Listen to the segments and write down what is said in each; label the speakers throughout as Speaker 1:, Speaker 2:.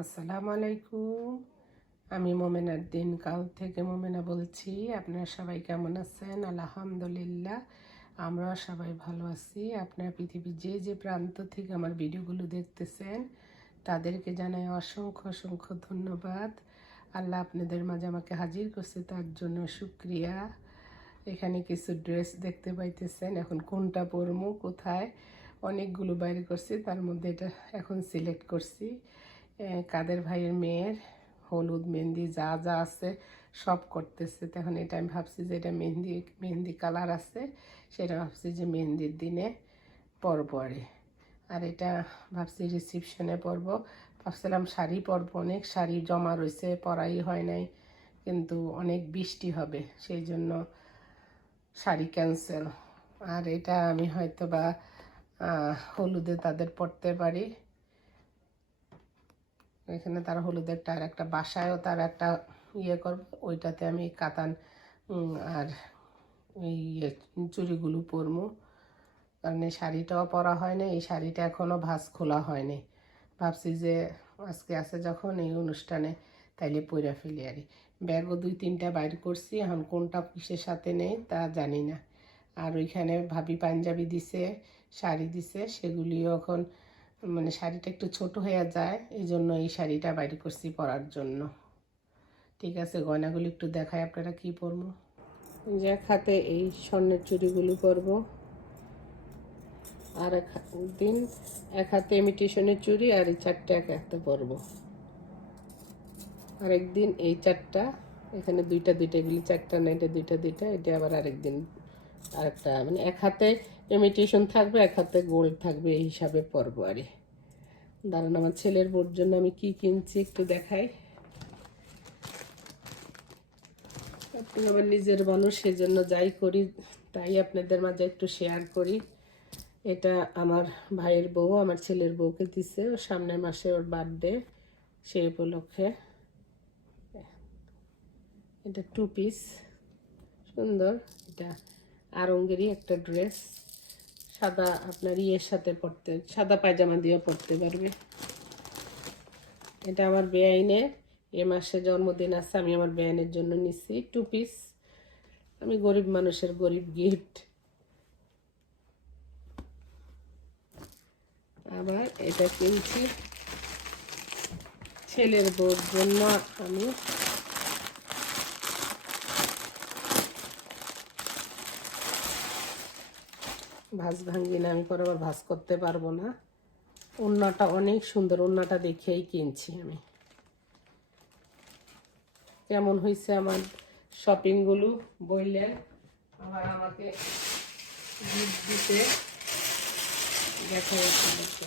Speaker 1: আসসালামু আলাইকুম। আমি মোমেনার দিন, কাল থেকে মোমেনা বলছি। আপনারা সবাই কেমন আছেন? আলহামদুলিল্লাহ আমরা সবাই ভালো আছি। আপনারা পৃথিবীর যে যে প্রান্ত থেকে আমার ভিডিওগুলো দেখতেছেন, তাদেরকে জানাই অসংখ্য অসংখ্য ধন্যবাদ। আল্লাহ আপনাদের মাঝে আমাকে হাজির করছে, তার জন্য শুক্রিয়া। এখানে কিছু ড্রেস দেখতে পাইতেছেন, এখন কোনটা পরবো কোথায়, অনেকগুলো বাইরে করছি, তার মধ্যে এটা এখন সিলেক্ট করছি। কাদের ভাইয়ের মেয়ের, হলুদ, মেহেন্দি, যা যা আছে, সব করতেছে। তখন এটা আমি ভাবছি যে এটা মেহেন্দি মেহেন্দি কালার আছে, সেটা ভাবছি যে মেহেন্দির দিনে পরব আরে এটা ভাবছি রিসিপশনে পরব। ভাবছিলাম শাড়ি পরব অনেক, শাড়ি জমা রয়েছে, পরাই হয় নাই, কিন্তু অনেক বৃষ্টি হবে, সেই জন্য শাড়ি ক্যান্সেল আর এটা আমি হয়তো বা হলুদে তাদের পরতে পারি। এখানে তার হলুদের আর একটা বাসায়ও তার একটা ইয়ে করব। ওইটাতে আমি কাতান আর ইয়ে চুড়িগুলো পরবো কারণ এই শাড়িটাও পরা হয় না এই শাড়িটা এখনও ভাঁজ খোলা হয়নি। ভাবছি যে আজকে আছে যখন এই অনুষ্ঠানে, তাইলে পইরা ফেলি আর ব্যাগও দুই তিনটা বাইর করছি, এখন কোনটা কিসের সাথে নেই তা জানি না। আর ওইখানে ভাবি পাঞ্জাবি দিছে, শাড়ি দিছে, সেগুলিও এখন মানে শাড়িটা একটু ছোট হয়ে যায় এই জন্য এই শাড়িটা বাইর করছি পরার জন্য। ঠিক আছে, গয়নাগুলো একটু দেখায় আপনারা কি পরবো। যে এক হাতে এই স্বর্ণের চুড়িগুলো পরবো। আর এক দিন এক হাতে ইমিটেশনের চুড়ি আর এই চারটে এক হাতে পরবো। আরেকদিন এই চারটা, এখানে দুইটা দুইটা, এগুলি চারটা না, এটা দুইটা দুইটা, এটা আবার আরেকদিন আরেকটা মানে এক হাতে ইমিটেশন থাকবে, এক হাতে গোল্ড থাকবে এই হিসাবে পরবো আরে দাঁড়ান, আমার ছেলের বোর জন্য আমি কি কিনছি একটু দেখাই। আপনি আমার নিজের মানুষ, সেজন্য যাই করি, তাই আপনাদের মাঝে একটু শেয়ার করি। এটা আমার ভাইয়ের বউ, আমার ছেলের বউকে দিছে। ওর সামনের মাসে ওর বার্থডে সেই উপলক্ষে। এটা টু পিস সুন্দর। এটা আরঙ্গেরই একটা ড্রেস সাদা আপনার ইয়ের সাথে পরতে সাদা পায়জামা দিয়ে পরতে পারবে। এটা আমার বেআইনের, এ মাসে জন্মদিন আছে, আমি আমার বেআইনের জন্য নিচ্ছি টু পিস আমি গরিব মানুষের গরিব গিফট আবার এটা কিনছি। ছেলের বউর জন্য আমি ভাজ ভাঙ্গি না আমি পরে আবার ভাজ করতে পারব না। ওড়নাটা অনেক সুন্দর, ওড়নাটা দেখেই কিনছি আমি। কেমন হয়েছে আমার শপিংগুলো বললেন, আবার আমাকে gift দিতে। দেখা যাচ্ছে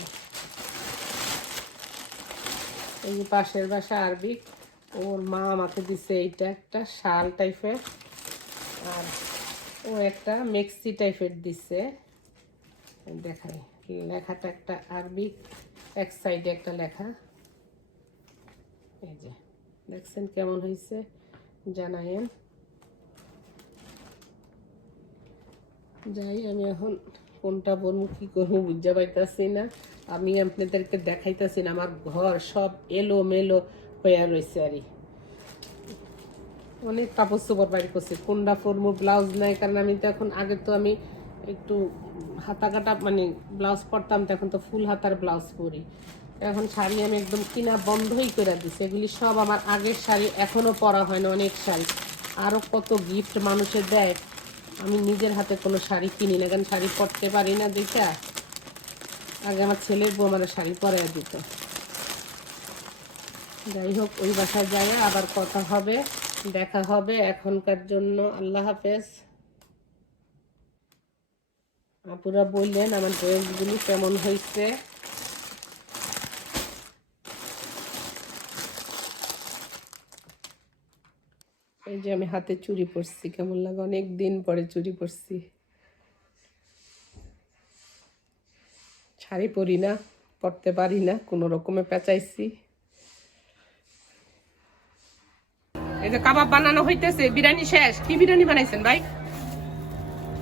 Speaker 1: এই পাশের বাসা আরবিক, ওর মা আমাকে দিছে এইটা একটা শাল টাইপের আর ও একটা মেক্সি টাইপের দিছে। দেখাই লেখাটা একটা আরবিক এক সাইডে একটা লেখা। এই যে, দেখছেন কেমন হয়েছে জানায়েন। যাই, আমি এখন কোনটা বলব, কি করব বুঝতে পাইতাছি না। আমি আপনাদেরকে দেখাইতাছি না, আমার ঘর সব এলো মেলো হয়ে রয়েছে আরই অনেক কাপড় চোপড় বাড়ি করছি, কোনটা পরবো, ব্লাউজ নাই, কারণ আমি তো এখন, আগে তো আমি একটু হাতা কাটা মানে ব্লাউজ পরতাম, তখন তো ফুল হাতার ব্লাউজ পরি। এখন শাড়ি আমি একদম কিনা বন্ধই করে দিছি। এগুলি সব আমার আগের শাড়ি, এখনও পরা হয় না অনেক শাড়ি। আরও কত গিফট মানুষের দেয়। আমি নিজের হাতে কোনো শাড়ি কিনি না, কারণ শাড়ি পরতে পারি না দেখা। আগে আমার ছেলের বউ আমার শাড়ি পরাই দিত। যাই হোক, ওই বাসায় যাই আবার কথা হবে, দেখা হবে এখনকার জন্য। আল্লাহ হাফেজ। আপুরা বললেন, আমার ড্রেসগুলি কেমন হয়েছে? এই যে আমি হাতে চুরি পরছি, কেমন লাগে? অনেক দিন পরে চুরি পরছি। শাড়ি পরি না, পরতে পারি না, কোনো রকমে পেঁচাইছি। এই যে কাবাব বানানো হইতেছে, বিরিয়ানি শেষ। কি বিরিয়ানি বানাইছেন ভাই?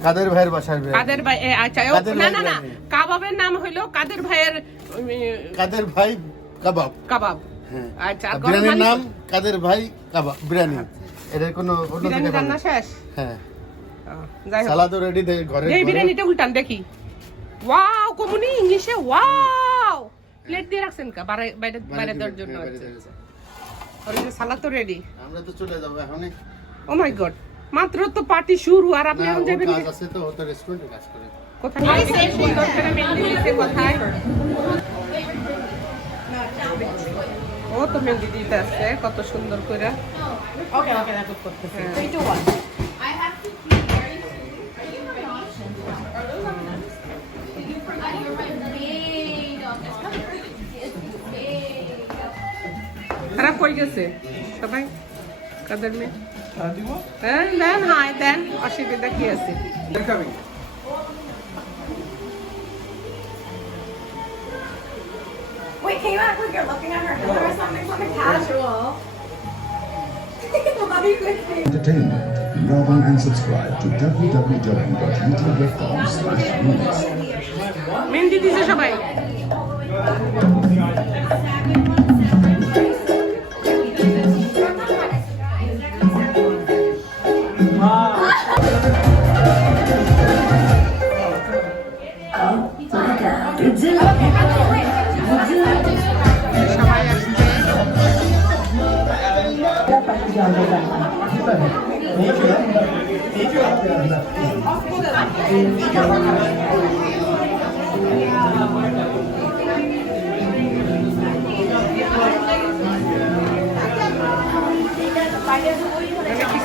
Speaker 2: কাদের ভাইয়ের বাসার বিয়ে।
Speaker 1: কাদের ভাই আচ্ছা না না না কাবাবের নাম হইল কাদের ভাইয়ের
Speaker 2: কাদের ভাই কাবাব।
Speaker 1: কাবাব।
Speaker 3: আচ্ছা, আর
Speaker 2: আর
Speaker 3: ঘরের
Speaker 2: বিরিয়ানির নাম কাদের ভাই কাবাব বিরিয়ানি। এটার কোনো
Speaker 3: বিরিয়ানি রান্না শেষ?
Speaker 2: হ্যাঁ।
Speaker 3: ও, যাই হোক।
Speaker 2: সালাদও রেডি ঘরে
Speaker 3: এই বিরিয়ানিটা উল্টান দেখি। ওয়াও কমুনি ইংলিশে ওয়াও! প্লেট দিয়ে রাখছেন কা? বাইরে বাইরে
Speaker 2: বাইরে
Speaker 3: বাইরে দেওয়ার জন্য
Speaker 2: হ্যাঁ,
Speaker 3: আচ্ছা, যে সালাদ তো রেডি
Speaker 2: আমরা তো চলে যাব এখনই।
Speaker 3: ও মাই গড মাত্র তো পার্টি শুরু আর আপনি এখন যাবেন
Speaker 2: কাজ আছে তো ওদের স্কুলে কাজ করে।
Speaker 3: কোথায়? আমি সাইড করে দরকার আমি কোথায় না চাবে ও তো মেন্দি দিতে আছে কত সুন্দর
Speaker 4: কইরা ওকে ওকে দেখো করতেছি এই তো ওয়ান
Speaker 3: খারাপ হয়ে গেছে? সবাই? কাদের মেয়ে হ্যাঁ দেন হাই দেন অসুবিধা কি আছে
Speaker 5: Wait, can you act you're looking at her hair or something? Something casual.
Speaker 6: Entertainment. Log on and subscribe to www.youtube.com slash news.
Speaker 3: Mehndi দিছে সবাই সবাই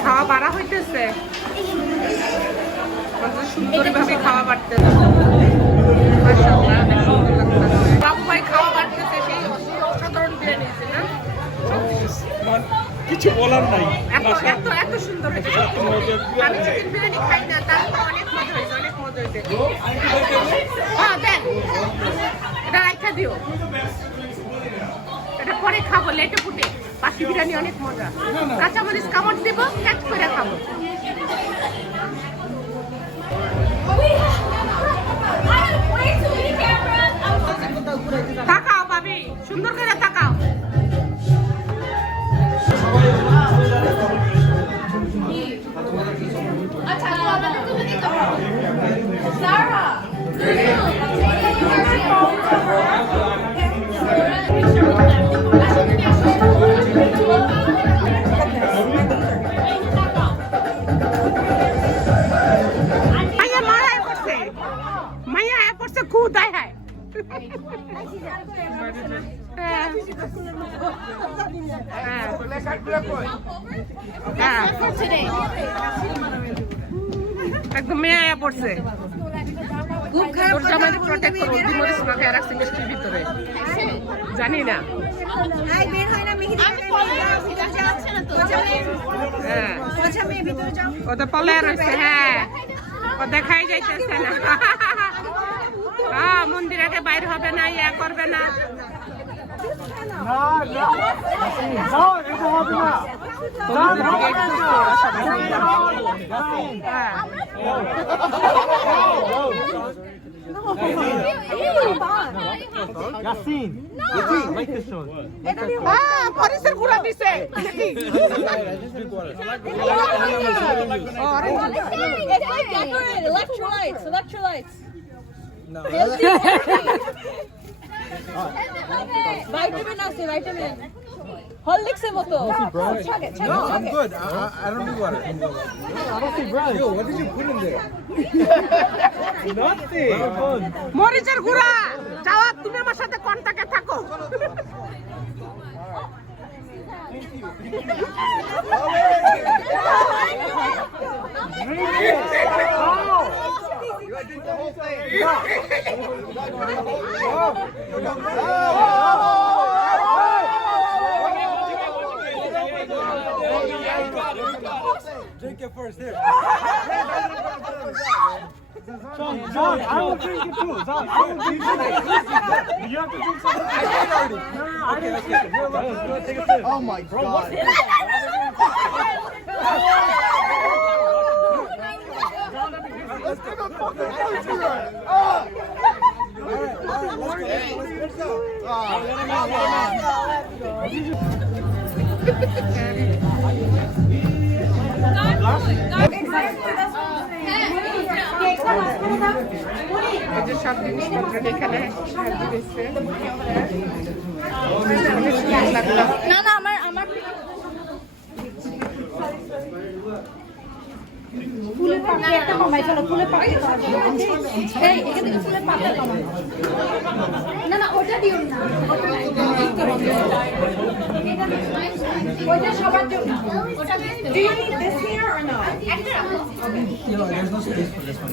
Speaker 3: খাওয়া বাড়া হইতেছে? কত সুন্দরভাবে খাওয়া বাড়তেছে। সুন্দর। বাবু ভাই খাওয়া বাড়তেছে সেই অসাধারণ না?
Speaker 7: কিছু বলার নাই।
Speaker 3: এত এত সুন্দর আমি চিকেন বিরিয়ানি খাই না তারপর অনেক মজা হয়েছে। হ্যাঁ এটা পরে খাব, লেটে ফুটে। পাখি বিরিয়ানি অনেক মজা। কাঁচামরিচ কামড় দিব ক্যাচ করে খাব। সুন্দর করে মাইয়া আয়া করছে আয় হায় হ্যাঁ। হ্যাঁ। একদম মেয়ে পড়ছে জামাইকে প্রোটেক্ট করো রাখছে মিষ্টির ভিতরে। জানি না।
Speaker 5: আই বের হয় না মেহেদি
Speaker 4: আমি পরে ভিতরে যাচ্ছে না। তো।
Speaker 3: হ্যাঁ।
Speaker 5: আচ্ছা মেয়ে ভিতরে যাও।
Speaker 3: ও তো পলে রয়েছে হ্যাঁ। দেখাই যাইতেছে না। হ্যাঁ মন্দিরে বাইর হবে না ইয়া করবে না। হ্যাঁ।
Speaker 7: Yasin, like this one.
Speaker 3: হ্যাঁ, মরিচের গুঁড়া দিছে
Speaker 5: It's like decorated. Electrolytes. Electrolytes. Vitamin আছে vitamin. Horlicks-এর মতো.
Speaker 7: Good. I, I don't need water. I don't see bread. Yo, what did you put in there? Nothing.
Speaker 3: মরিচের গুঁড়া যাওয়া তুমি আমার সাথে কন্টাক্টে থাকো
Speaker 7: Drink it first. Here. John, John, I will drink it too. John, I will drink it. You have to drink something. I did already. No, no, no. I didn't take it. Here, look. Take a sip. Oh my god. Let's go. Let's go.
Speaker 3: এই যে সব জিনিসপত্র এখানে সাজিয়ে দিচ্ছে অনেক সুন্দর লাগল
Speaker 4: না না আমার আমার
Speaker 5: ফুলের পাপড়ি একটা কমাই চলো ফুলের পাপড়ি এই এখান থেকে ফুলের পাপড়ি কমাই।
Speaker 4: না না ওটা দিও না।
Speaker 5: ওইটা সবার জন্য।
Speaker 4: ওটা
Speaker 5: Do you need this here or no?
Speaker 7: Yeah, there's no space for this one.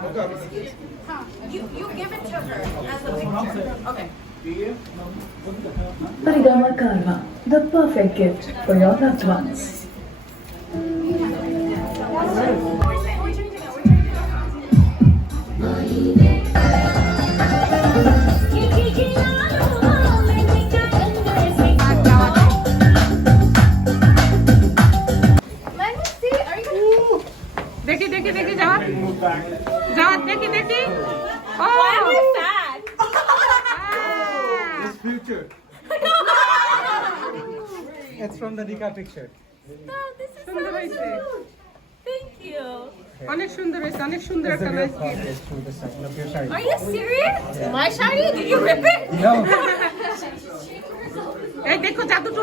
Speaker 5: You you give it to her as a picture. Okay.
Speaker 8: Parigama Karma, the perfect gift for your loved ones.
Speaker 3: দেখি ও
Speaker 4: Why am I sad?
Speaker 7: It's future. It's from the Nika picture.
Speaker 4: No, this is
Speaker 3: সুন্দর হয়েছে
Speaker 4: Thank you.
Speaker 3: অনেক সুন্দর হয়েছে অনেক সুন্দর একটা
Speaker 7: nice your.
Speaker 4: Are you serious? My shiny? Did you rip it?
Speaker 7: No.
Speaker 3: এই দেখো জাদুটু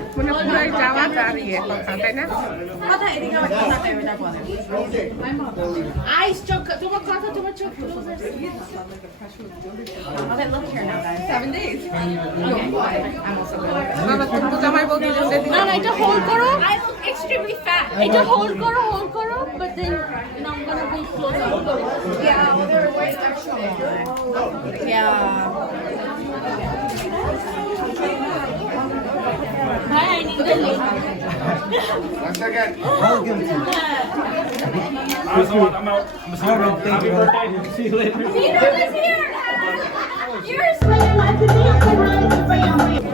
Speaker 3: মনে হয় পুরাই যাওয়া তার ইয়ে কথা তাই না.
Speaker 4: তোমার কথা চোখ এটা হোল্ড করো. এটা হোল্ড করো হোল্ড করো but then you know I'm gonna be.
Speaker 5: Yeah.
Speaker 4: Need the.
Speaker 7: I'll give it to you. I'm out. Sorry, thank you. See you later.
Speaker 4: Peter is here. You're.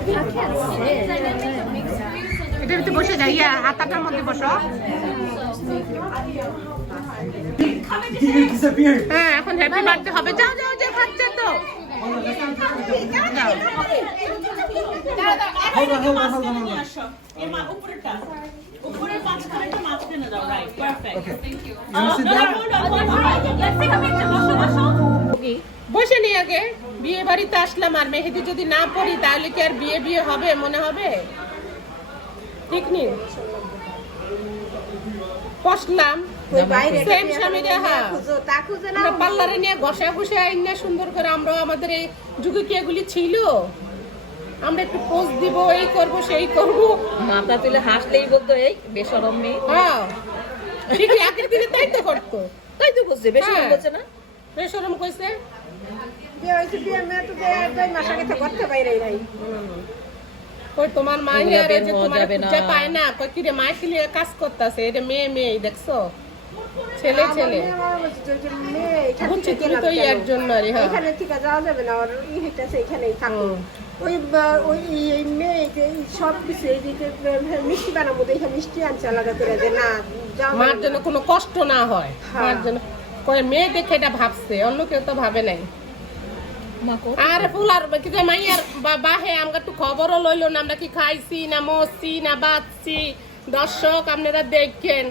Speaker 4: I can't sit. I
Speaker 3: ভিতরে বসে যাই ইয়া হাতাটার মধ্যে বসো. হ্যাঁ এখন happy birthday হবে যাও যাও যাও খাচ্ছে তো
Speaker 4: বসো বসো
Speaker 3: বসে নি আগে বিয়ে বাড়িতে আসলাম আর মেহেদি যদি না পড়ি তাহলে কি আর বিয়ে বিয়ে হবে মনে হবে ঠিক সেম স্বামীরে হ্যাঁ। আমরা পার্লারে নিয়ে বসা বসে আইন না সুন্দর করে আমরাও আমাদের এই যুগে কি এগুলি ছিল। আমরা একটু পোস্ট দিব এই করব সেই করব।
Speaker 9: মাথা তুলে হাসলেই বলতো এই বেসরম মেয়ে।
Speaker 3: হ্যাঁ। ঠিকই আগের দিনে তাই তো করতো।
Speaker 9: তাই তো বলছে বেসরম
Speaker 3: হ্যাঁ।
Speaker 9: বলছে না?
Speaker 3: বেসরম কইছে
Speaker 10: বিয়ে হয়েছে বিয়ে মেয়ে তো দেড় দুই মাস আগে তো করতে বাইরে নাই।
Speaker 3: কই তোমার মা আর যে তোমার পায় না। কই কি রে মা কি লিয়ে কাজ করতেছে? এটা মেয়ে মেয়ে দেখছ? ছেলে ছেলে। বুঝছি তুমি তো ইয়ার জন্য রে হ্যাঁ।
Speaker 10: এখানে ঠিক আছে যাওয়া যাবে না ই হইতেছে এখানেই থাকো ওই ওই এই মেয়ে যে সব কিছু এই যে মিষ্টি বানাবো দেখে মিষ্টি আনছে আলাদা করে যে না
Speaker 3: মার জন্য কোনো কষ্ট না হয়।
Speaker 10: হ্যাঁ।
Speaker 3: মার জন্য কয় মেয়ে দেখে এটা ভাবছে অন্য কেউ তো ভাবে নাই। আর ফুলার কি যে মাইয়ার বাবা হে আমরা একটু খবরও লইলো না আমরা কি খাইছি না মরছি না বাঁচছি। দর্শক আপনারা দেখেন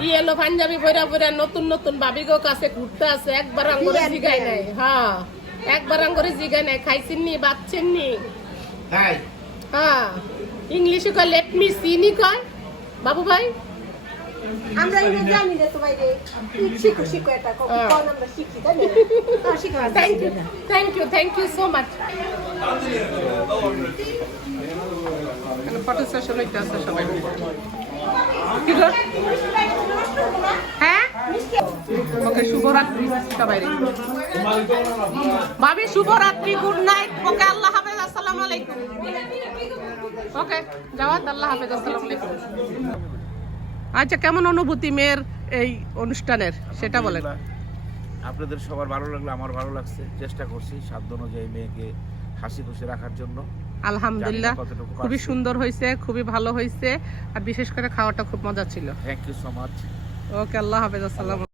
Speaker 3: ই এলো পাঞ্জাবি ভৈরা ভৈরা নতুন নতুন বাবিগো কাছে ঘুরতে আছে একবার আঙ্গুরে জিগাই নাই হ্যাঁ একবার আঙ্গুরে জিগাই নাই খাইছেন নি বাচ্চেন নি?
Speaker 11: তাই?
Speaker 3: হ্যাঁ ইংলিশে কয় লেট মি সি নি কয় বাবু ভাই
Speaker 10: আমরা এনে জানি না তো বাইরে শিখো শিখো এটা কখন। আমরা শিখি তাই না? শিখো
Speaker 3: thank you thank you thank you so much photo session হইতে আছে সবাই। কি গো? হ্যাঁ? ওকে শুভরাত্রি সবাই। ভাবি শুভরাত্রি গুড নাইট ওকে আল্লাহ হাফেজ আসসালামু আলাইকুম। ওকে যাওয়াত আল্লাহ হাফেজ আসসালামু আলাইকুম। আচ্ছা কেমন অনুভূতি মেয়ের এই অনুষ্ঠানের? সেটা বলেন।
Speaker 12: আপনাদের সবার ভালো লাগল আমার ভালো লাগছে। চেষ্টা করছি সাধ্য অনুযায়ী মেয়েকে হাসি খুশি রাখার জন্য।
Speaker 3: আলহামদুলিল্লাহ। খুবই সুন্দর হয়েছে খুবই ভালো হয়েছে। আর বিশেষ করে খাওয়াটা খুব মজা ছিল।
Speaker 12: Thank you so much
Speaker 3: okay আল্লাহ হাফেজ আসসালাম